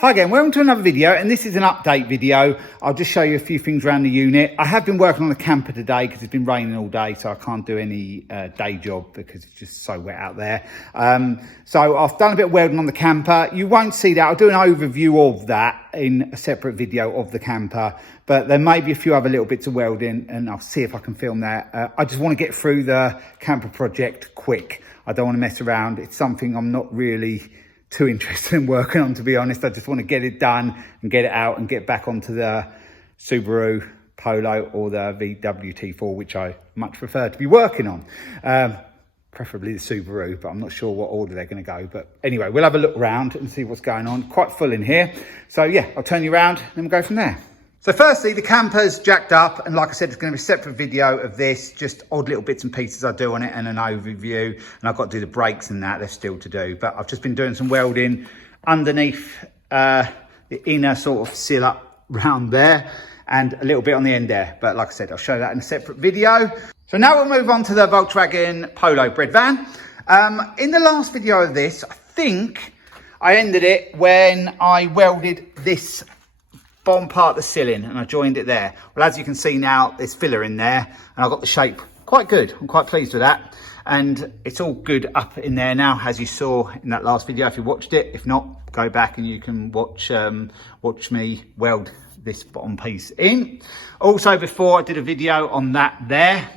Hi again, welcome to another video, and this is an update video. I'll just show you a few things around the unit. I have been working on the camper today because it's been raining all day, so I can't do any day job because it's just so wet out there. So I've done a bit of welding on the camper. You won't see that. I'll do an overview of that in a separate video of the camper, but there may be a few other little bits of welding and I'll see if I can film that. I just want to get through the camper project quick. I don't want to mess around. It's something I'm not really too interested in working on, to be honest. I just want to get it done and get it out and get back onto the Subaru Polo or the VW T4, which I much prefer to be working on. Preferably the Subaru, but I'm not sure what order they're going to go. But anyway, we'll have a look around and see what's going on. Quite full in here. So yeah, I'll turn you around and we'll go from there. So firstly, the camper's jacked up, and like I said, it's going to be a separate video of this, just odd little bits and pieces I do on it and an overview, and I've got to do the brakes and that, they're still to do, but I've just been doing some welding underneath the inner sort of seal up round there and a little bit on the end there, but like I said, I'll show that in a separate video. So now we'll move on to the Volkswagen Polo bread van. In the last video of this, I think I ended it when I welded this bottom part of the ceiling and I joined it there. Well, as you can see now, there's filler in there and I got the shape quite good. I'm quite pleased with that, and it's all good up in there now, as you saw in that last video if you watched it. If not, go back and you can watch me weld this bottom piece in. Also, before I did a video on that there,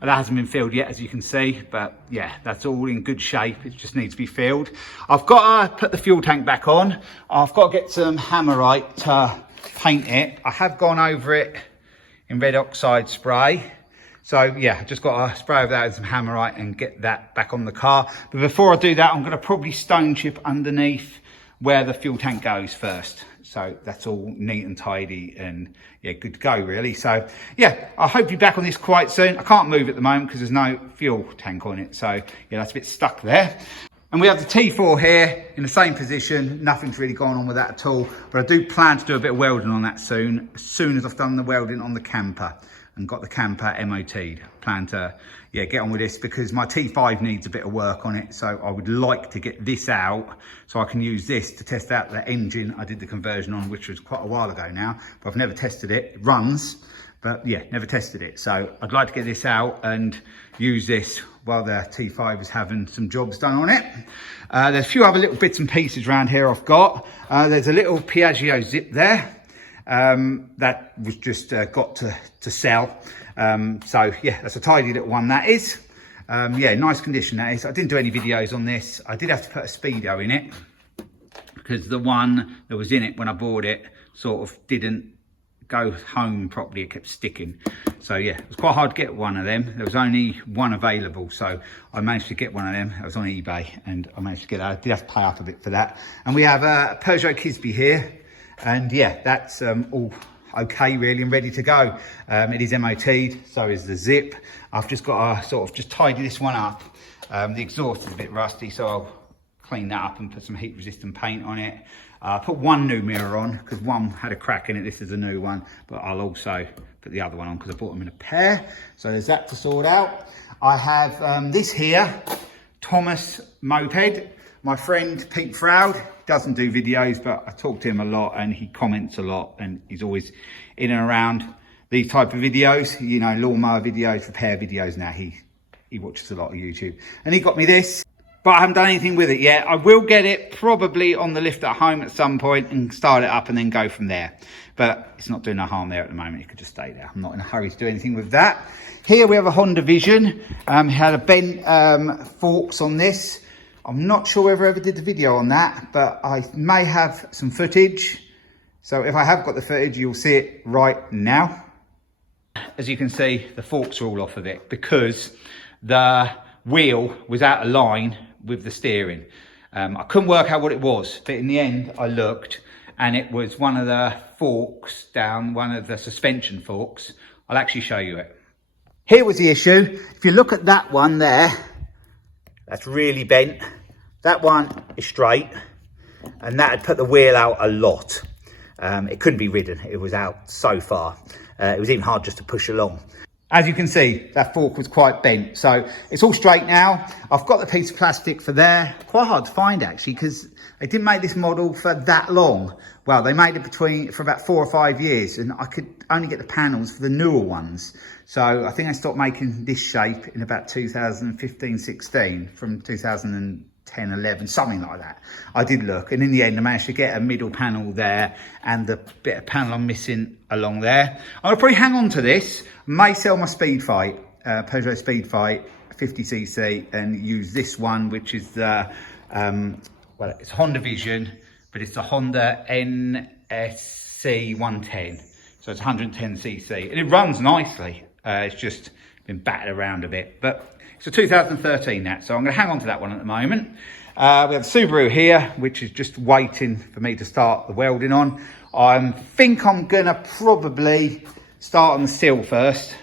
and that hasn't been filled yet, as you can see, but yeah, that's all in good shape. It just needs to be filled. I've got to put the fuel tank back on. I've got to get some Hammerite to paint it. I have gone over it in red oxide spray. So yeah, I just got to spray over that with some Hammerite and get that back on the car. But before I do that, I'm going to probably stone chip underneath where the fuel tank goes first. So that's all neat and tidy and yeah, good to go really. So yeah, I hope you're back on this quite soon. I can't move at the moment because there's no fuel tank on it. So yeah, that's a bit stuck there. And we have the T4 here in the same position. Nothing's really gone on with that at all. But I do plan to do a bit of welding on that soon. As soon as I've done the welding on the camper and got the camper MOT'd. Plan to yeah, get on with this because my T5 needs a bit of work on it. So I would like to get this out so I can use this to test out the engine I did the conversion on, which was quite a while ago now. But I've never tested it. It runs, but yeah, never tested it. So I'd like to get this out and use this while the T5 is having some jobs done on it. There's a few other little bits and pieces around here I've got. There's a little Piaggio zip there that was just got to sell. So yeah, that's a tidy little one that is. Yeah, nice condition that is. I didn't do any videos on this. I did have to put a speedo in it because the one that was in it when I bought it sort of didn't go home properly. It kept sticking. So yeah, it was quite hard to get one of them. There was only one available, so I managed to get one of them. It was on eBay and I managed to get that. I did have to pay up a bit for that. And we have a Peugeot Kisby here, and yeah, that's all okay really and ready to go. It is MOT'd, so is the zip. I've just got to sort of just tidy this one up. The exhaust is a bit rusty, so I'll clean that up and put some heat resistant paint on it. Put one new mirror on because one had a crack in it. This is a new one, but I'll also put the other one on because I bought them in a pair. So there's that to sort out. I have this here, Thomas moped. My friend Pete Froud doesn't do videos, but I talk to him a lot and he comments a lot and he's always in and around these type of videos, you know, lawnmower videos, repair videos. Now he watches a lot of YouTube, and he got me this. But I haven't done anything with it yet. I will get it probably on the lift at home at some point and start it up and then go from there. But it's not doing no harm there at the moment. It could just stay there. I'm not in a hurry to do anything with that. Here we have a Honda Vision. Had a bent forks on this. I'm not sure whether I ever did the video on that, but I may have some footage. So if I have got the footage, you'll see it right now. As you can see, the forks are all off of it because the wheel was out of line with the steering. I couldn't work out what it was, but in the end I looked and it was one of the forks down, one of the suspension forks. I'll actually show you it. Here was the issue. If you look at that one there, that's really bent. That one is straight, and that had put the wheel out a lot. It couldn't be ridden. It was out so far. It was even hard just to push along. As you can see, that fork was quite bent. So it's all straight now. I've got the piece of plastic for there. Quite hard to find actually, because they didn't make this model for that long. Well, they made it for about 4 or 5 years, and I could only get the panels for the newer ones. So I think I stopped making this shape in about 2015-16, from 2010-11, something like that. I did look, and in the end I managed to get a middle panel there and the bit of panel I'm missing along there. I'll probably hang on to this, may sell my Speed Fight, Peugeot Speed Fight 50cc, and use this one, which is the well, it's Honda Vision, but it's the Honda NSC 110. So it's 110cc, and it runs nicely. It's just been battered around a bit, but it's a 2013 that, so I'm going to hang on to that one at the moment. We have the Subaru here, which is just waiting for me to start the welding on. I think I'm going to probably start on the sill first.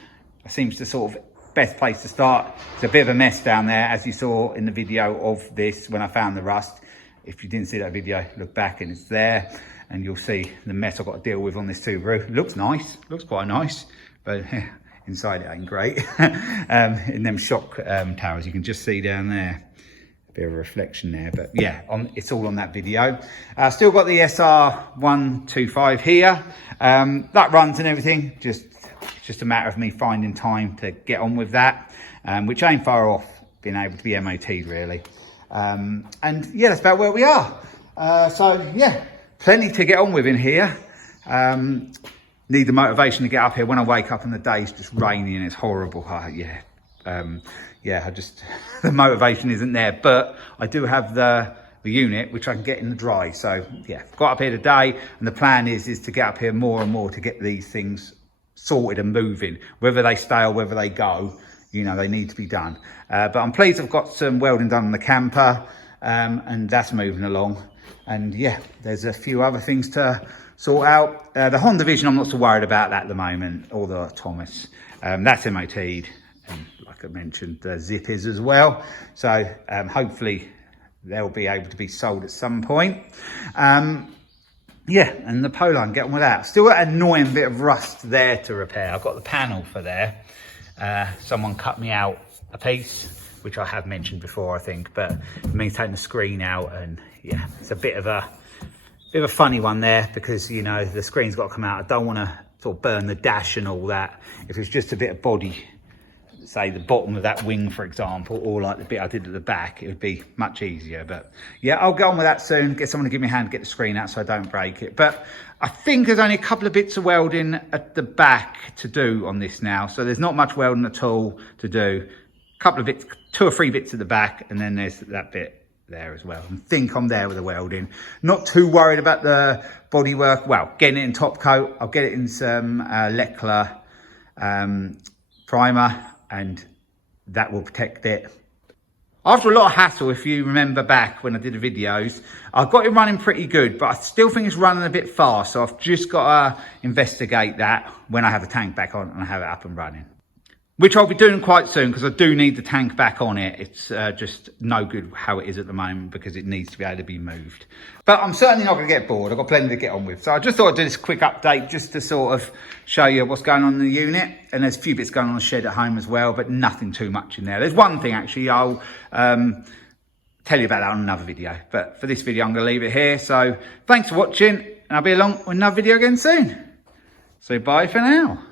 It seems the sort of best place to start. It's a bit of a mess down there, as you saw in the video of this when I found the rust. If you didn't see that video, look back and it's there, and you'll see the mess I've got to deal with on this Subaru. It looks nice, looks quite nice, but inside it ain't great. In them shock towers, you can just see down there, a bit of a reflection there, but yeah, it's all on that video. Still got the SR125 here. That runs and everything, it's just a matter of me finding time to get on with that, which ain't far off being able to be MOT'd really. And yeah, that's about where we are. So yeah, plenty to get on with in here. Need the motivation to get up here. When I wake up and the day's just raining and it's horrible, yeah, I just, the motivation isn't there, but I do have the unit, which I can get in the dry. So yeah, got up here today, and the plan is to get up here more and more to get these things sorted and moving. Whether they stay or whether they go, you know, they need to be done. But I'm pleased I've got some welding done on the camper, and that's moving along. And yeah, there's a few other things to sort out. The Honda Vision, I'm not so worried about that at the moment, or the Thomas. That's MOT'd, and like I mentioned, the Zip is as well. So hopefully they'll be able to be sold at some point. Yeah, and the Polo, get on with that. Still got an annoying bit of rust there to repair. I've got the panel for there. Someone cut me out a piece, which I have mentioned before, I think, but it means taking the screen out, and yeah, it's a bit of a funny one there, because you know the screen's got to come out. I don't want to sort of burn the dash and all that. If it's just a bit of body, say the bottom of that wing, for example, or like the bit I did at the back, it would be much easier. But yeah, I'll get on with that soon. Get someone to give me a hand to get the screen out so I don't break it. But I think there's only a couple of bits of welding at the back to do on this now. So there's not much welding at all to do. A couple of bits, 2 or 3 bits at the back, and then there's that bit there as well. I think I'm there with the welding. Not too worried about the bodywork. Well, getting it in top coat. I'll get it in some Leclerc primer, and that will protect it. After a lot of hassle, if you remember back when I did the videos, I got it running pretty good, but I still think it's running a bit fast. So I've just got to investigate that when I have the tank back on and I have it up and running. Which I'll be doing quite soon, because I do need the tank back on it. It's just no good how it is at the moment, because it needs to be able to be moved. But I'm certainly not going to get bored. I've got plenty to get on with. So I just thought I'd do this quick update just to sort of show you what's going on in the unit. And there's a few bits going on in the shed at home as well, but nothing too much in there. There's one thing actually, I'll tell you about that on another video. But for this video, I'm going to leave it here. So thanks for watching, and I'll be along with another video again soon. So bye for now.